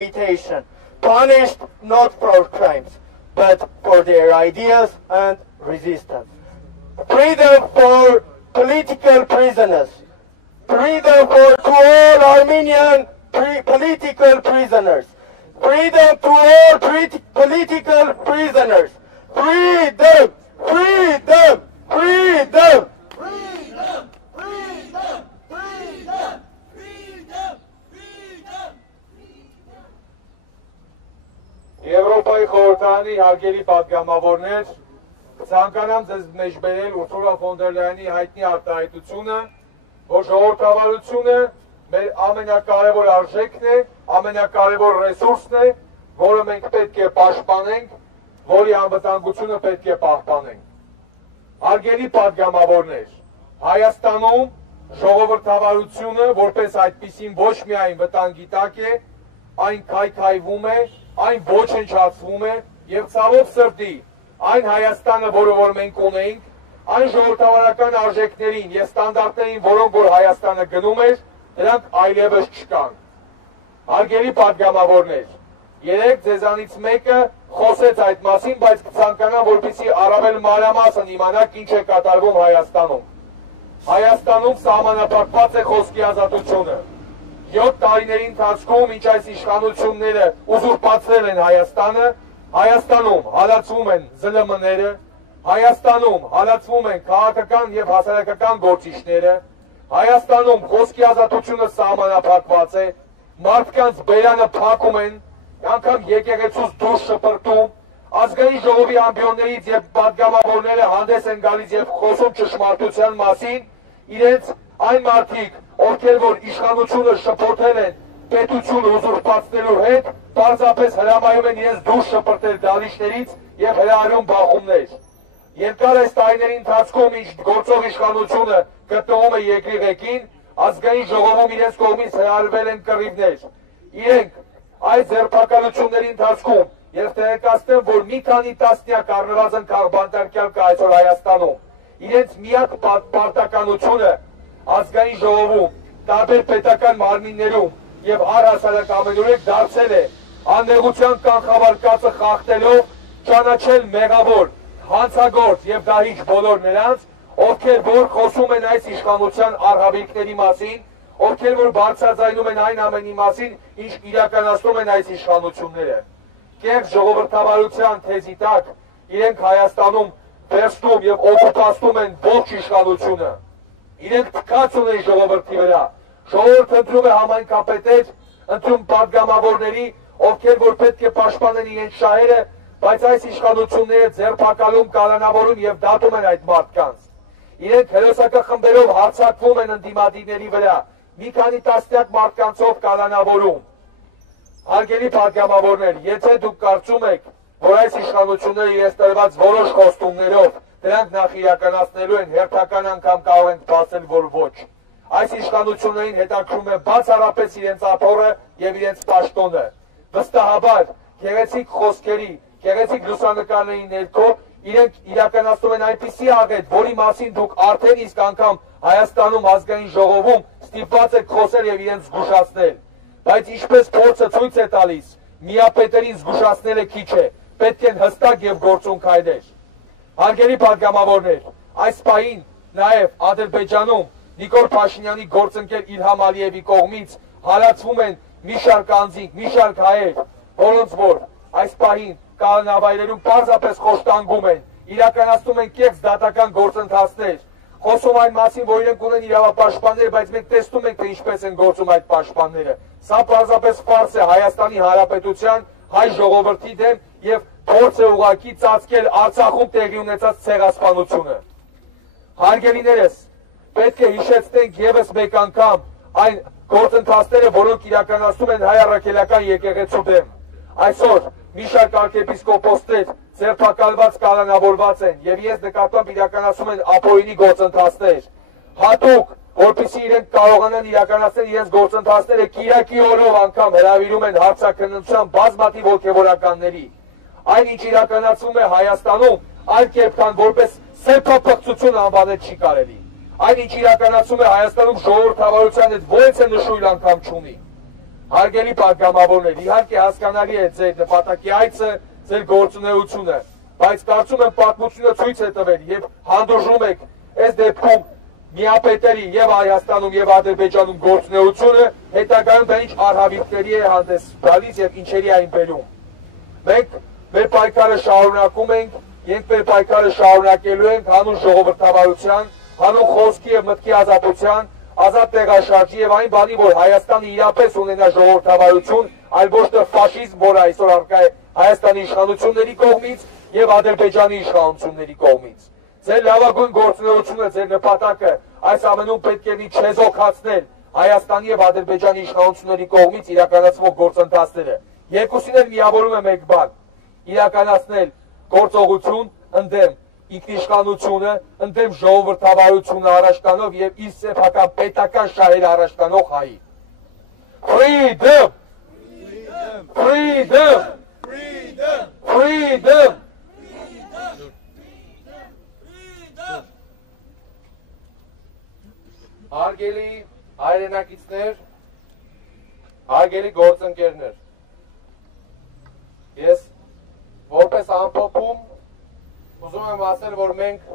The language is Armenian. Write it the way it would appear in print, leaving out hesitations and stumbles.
rehabilitation, punished not for crimes, but for their ideas and resistance. Freedom for political prisoners. Freedom for all Armenian political prisoners. Freedom to all political prisoners. Freedom! Freedom! Freedom! Freedom! Freedom! Freedom! Freedom! Freedom! Եվրոպայի խորհրդարանի հարգելի պատգամավորներ, ցանկանամ ձեզ մեջ բերել Ուրսուլա ֆոն դեր Լայենի հայտնի արտահայտությունը, որ ժողովրդավարությունը մեր ամենակարևոր արժեքն է, ամենակարևոր ռեսուրսն է, որը մենք պետք է պաշտպանենք, որի անվտանգությունը պետք է պահպանենք։ Հարգելի պատգամավորներ, Հայաստանում ժողովրդավարությունը որպես այդպիսին ոչ միայն վտանգի տակ է, այն քայքայվում է, այն ոչնչացվում է եւ ցավոք սրտի այն Հայաստանը, որը որ մենք ունենք, այն ժողովրդավարական արժեքներին եւ ստանդարտներին, որոնք որ Հայաստանը գնում էր, դրանք այլևս չկան։ Հարգելի պատգամավորներ, երեք ձեզանից մեկը խոսեց այդ մասին, բայց կցանկանամ, որպեսզի առավել մանրամասն իմանաք ինչ է կատարվում Հայաստանում։ Հայաստանում սահմանափակված է խոսքի ազատությունը։ 7 տարիների ընթացքում, ինչ այս իշխանությունները ուզուրպացրել են Հայաստանը, Հայաստանում հալածվում են ԶԼՄ-ները, Հայաստանում հալածվում են քաղաքական եւ հասարակական գործիչները, Հայաստանում խոսքի ազատությունը սահմանափակված է, մարդկանց բերանը փակում են, անգամ եկեղեցուց դուրս շպրտում, ազգային ժողովի ամբիոններից եւ պատգամավորները հանդես են գալիս եւ խոսում ճշմարտության մասին, իրենց այն մարդիկ, ովքեր որ իշխանությունը շփոթել են պետությունը ուզուրպացնելու հետ, պարզապես հրամայում են իրենց դուրս շպրտել դալիճներից եւ հրահրում բախումներ։ Երկար այս տարիների ընթացքում ինչ գործող իշխանությունը գտնվում է երկրի ղեկին, ազգային ժողովում իրենց կողմից հրահրվել են կռիվներ։ Իրենք այս ձերբակալությունների ընթացքում եւ տեղեկացնեմ, որ մի քանի տասնյակ առնվազն քաղաքբանտարկյալ կա այսօր Հայաստանում, իրենց միակ պարտականությունը ազգային ժողովում, տարբեր պետական մարմիններում եւ առհասարակ ամենուրեք դարձել է աննեղության կանխավար կացը խախտելով ճանաչել մեղավոր, հանցագործ եւ դահիճ բոլոր նրանց, ովքեր որ խոսում են այս իշխանության արհավիրքների մասին, ովքեր որ բարձրաձայնում են այն ամենի մասին, ինչ իրականացնում են այս իշխանությունները։ Կեղծ ժողովրդավարության թեզի տակ իրենք Հայաստանում վերցնում եւ օկուպացնում են ողջ իշխանությունը։ Իրենք թքած ունեն ժողովրդի վրա։ Ժողովուրդը ընտրում է համայնքապետեր, ընտրում պատգամավորների, ովքեր որ պետք է պաշտպանեն իրենց շահերը, բայց այս իշխանությունները ձերբակալում, կալանավորում եւ դատում են այդ մարդկանց։ Իրենք հերոսակախմբերով հարձակվում են ընդդիմադիրների վրա, մի քանի տասնյակ մարդկանցով կալանավորում։ Հարգելի պատգամավորներ, եթե դուք կարծում եք, որ այս իշխանությունները իրենց տրված որոշ խոստումներով դրանք նախ իրականացնելու են, հերթական անգամ կարող ենք բացել, որ ոչ։ Այս իշխանություններին հետաքրում է բացառապես իրենց ապօրը եւ իրենց պաշտոնը։ Վստահաբար, գեղեցիկ խոսքերի, գեղեցիկ լուսանկարների ներքո իրենք իրականացնում են այնպիսի աղետ, որի մասին դուք արդեն իսկ անգամ Հայաստանում ազգային ժողովում ստիպված եք խոսել եւ իրենց զգուշացնել։ Բայց ինչպես փորձը ցույց է տալիս, միապետերին զգուշացնելը քիչ է, պետք են հստակ եւ գործուն քայլեր։ Հարգելի պատգամավորներ, այս պահին նաեւ Ադրբեջանում Նիկոլ Փաշինյանի գործընկեր Իլհամ Ալիևի կողմից հալածվում են մի շարք անձինք, մի շարք հայեր, որոնց որ այս պահին կալանավայրերում պարզապես խոշտանգում են, իրականացնում են կեղծ դատական գործընթացներ, խոսում այն մասին, որ իրենք ունեն իրավապաշտպաններ, բայց մենք տեսնում ենք, թե ինչպես են գործում այդ պաշտպանները։ Սա պարզապես ֆարս է Հայաստանի Հանրապետության, հայ ժողովրդի դեմ եւ փորձ է ուղղակի ծածկել Արցախում տեղի ունեցած ցեղասպանությունը։ Հարգելիներս, պետք է հիշեցնենք եւս մեկ անգամ այն գործընթացները, որոնք իրականացնում են հայ առաքելական եկեղեցու դեմ։ Այսօր մի շարք arczepiskoposներ ձերբակալված կալանավորված են եւ ես նկատմամբ իրականացում են ապօրինի գործընթացներ։ Հատուկ, որպեսզի իրենք կարողանան իրականացնել իրենց գործընթացները, Կիրակի օրով անգամ հրավիրում են հարցաքննության բազմաթիվ հոգեվորականների։ Այն ինչ իրականացվում է Հայաստանում, այլ կերպ քան որպես սեփապղծություն անվանել չի կարելի։ Այն ինչ իրականացում է Հայաստանում ժողովրդավարության հետ ոչ է նշույլ անգամ չունի։ Հարգելի պատգամավորներ, իհարկե հասկանալի է ձեր նպատակի այցը, ձեր գործունեությունը, բայց կարծում եմ պատմությունը ցույց է տվել եւ հանդուրժում եք այս դեպքում միապետերի եւ Հայաստանում եւ Ադրբեջանում գործունեությունը, հետագայում դա ինչ արհավիրքների է հանդես գալիս եւ ինչերի այն բերում։ Մենք մեր պայքարը շարունակում ենք, մենք մեր պայքարը շարունակելու ենք հանուն ժողովրդավարության, հանուն խոսքի եւ մտքի ազատության, ազատ տեղաշարժի եւ այն բանի, որ Հայաստանը իրապես ունենա ժողովրդավարություն, այլ ոչ թե ֆաշիզմ, որը այսօր առկա է Հայաստանի իշխանությունների կողմից եւ Ադրբեջանի իշխանությունների կողմից։ Ձեր լավագույն գործունեությունը, ձեր նպատակը այս ամենում պետք է լինի չեզոքացնել Հայաստանի եւ Ադրբեջանի իշխանությունների կողմից իրականացվող գործընթացները։ Երկուսին էլ միավորում է մեկ բան՝ իրականացնել գործողություն ընդդեմ ինքնիշխանությունը, ընդդեմ ժողովրդավարությունը առաջ տանող եւ իր սեփական պետական շահերը առաջ տանող հայի։ Freedom! Freedom! Freedom! Freedom! Հարգելի հայրենակիցներ, հարգելի գործընկերներ, ես որպես ամփոփում ուզում եմ ասել, որ մենք